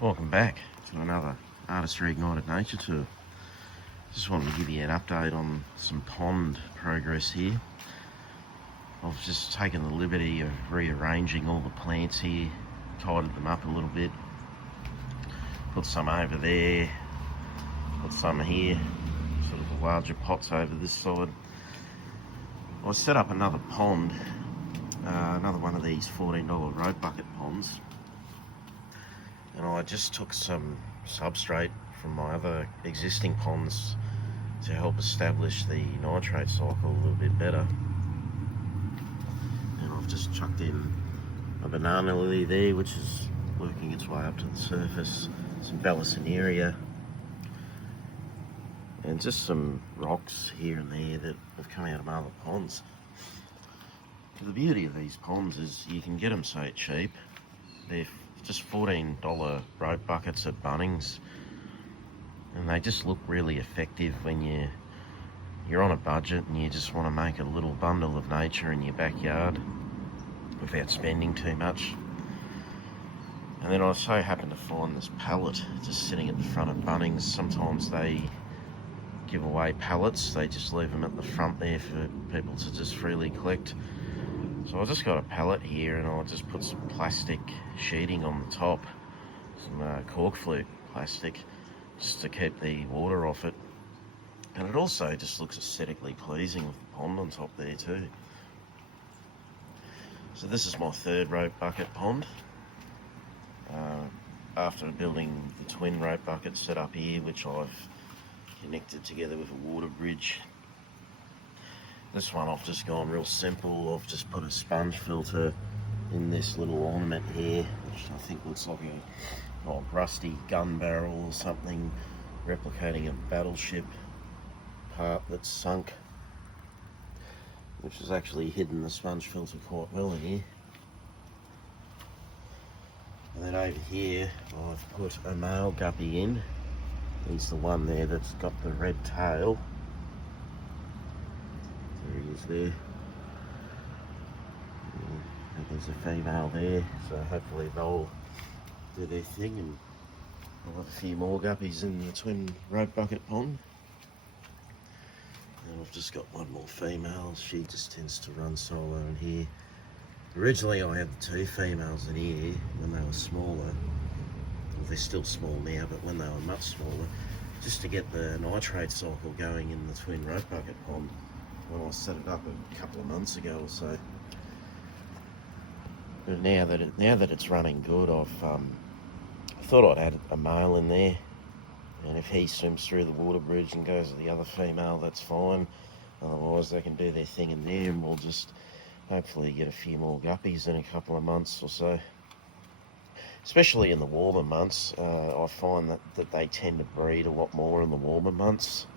Welcome back to another Artistry Ignited Nature Tour. Just wanted to give you an update on some pond progress here. I've just taken the liberty of rearranging all the plants here, tidied them up a little bit, put some over there, put some here, sort of the larger pots over this side. I set up another pond, another one of these $14 road bucket ponds, and I just took some substrate from my other existing ponds to help establish the nitrate cycle a little bit better. And I've just chucked in a banana lily there, which is working its way up to the surface, some Vallisneria, and just some rocks here and there that have come out of my other ponds. The beauty of these ponds is you can get them so cheap. They're just $14 road buckets at Bunnings, and they just look really effective when you're on a budget and you just want to make a little bundle of nature in your backyard without spending too much. And then I so happen to find this pallet just sitting at the front of Bunnings. Sometimes they give away pallets, they just leave them at the front there for people to just freely collect. So I just got a pallet here, and I'll just put some plastic sheeting on the top, some cork flute plastic, just to keep the water off it. And it also just looks aesthetically pleasing with the pond on top there too. So this is my third rope bucket pond. After building the twin rope bucket set up here, which I've connected together with a water bridge. This one I've just gone real simple. I've just put a sponge filter in this little ornament here, which I think looks like a rusty gun barrel or something, replicating a battleship part that's sunk, which has actually hidden the sponge filter quite well in here. And then over here I've put a male guppy in. He's the one there that's got the red tail. There he is there. And there's a female there, so hopefully they'll do their thing, and I'll have a few more guppies in the twin rope bucket pond. And I've just got one more female. She just tends to run solo in here. Originally I had the two females in here when they were smaller. Well, they're still small now, but when they were much smaller, just to get the nitrate cycle going in the twin rope bucket pond when I set it up a couple of months ago or so. But now that it's running good, I thought I'd add a male in there, and if he swims through the water bridge and goes to the other female, that's fine. Otherwise they can do their thing in there, and we'll just hopefully get a few more guppies in a couple of months or so. Especially in the warmer months, I find that they tend to breed a lot more in the warmer months.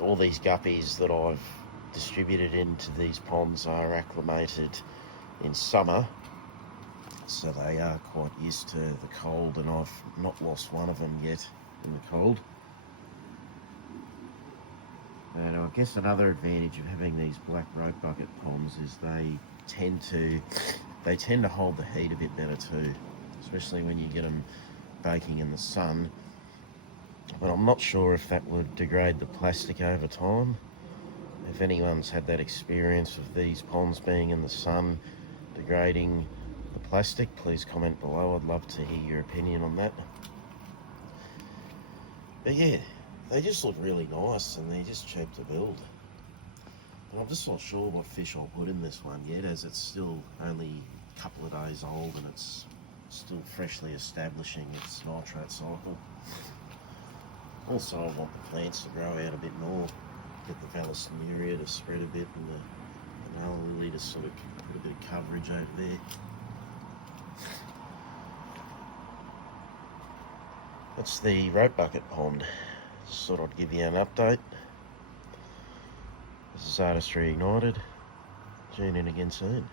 All these guppies that I've distributed into these ponds are acclimated in summer, so they are quite used to the cold, and I've not lost one of them yet in the cold. And I guess another advantage of having these black rope bucket ponds is they tend to hold the heat a bit better too, especially when you get them baking in the sun. But I'm not sure if that would degrade the plastic over time. If anyone's had that experience of these ponds being in the sun degrading the plastic, please comment below. I'd love to hear your opinion on that. But yeah, they just look really nice, and they're just cheap to build. And I'm just not sure what fish I'll put in this one yet, as it's still only a couple of days old and it's still freshly establishing its nitrate cycle. Also, I want the plants to grow out a bit more, get the Vallisneria to spread a bit, and the banana lily to sort of put a bit of coverage over there. That's the rope bucket pond. Just thought I'd give you an update. This is Artistry Ignited. Tune in again soon.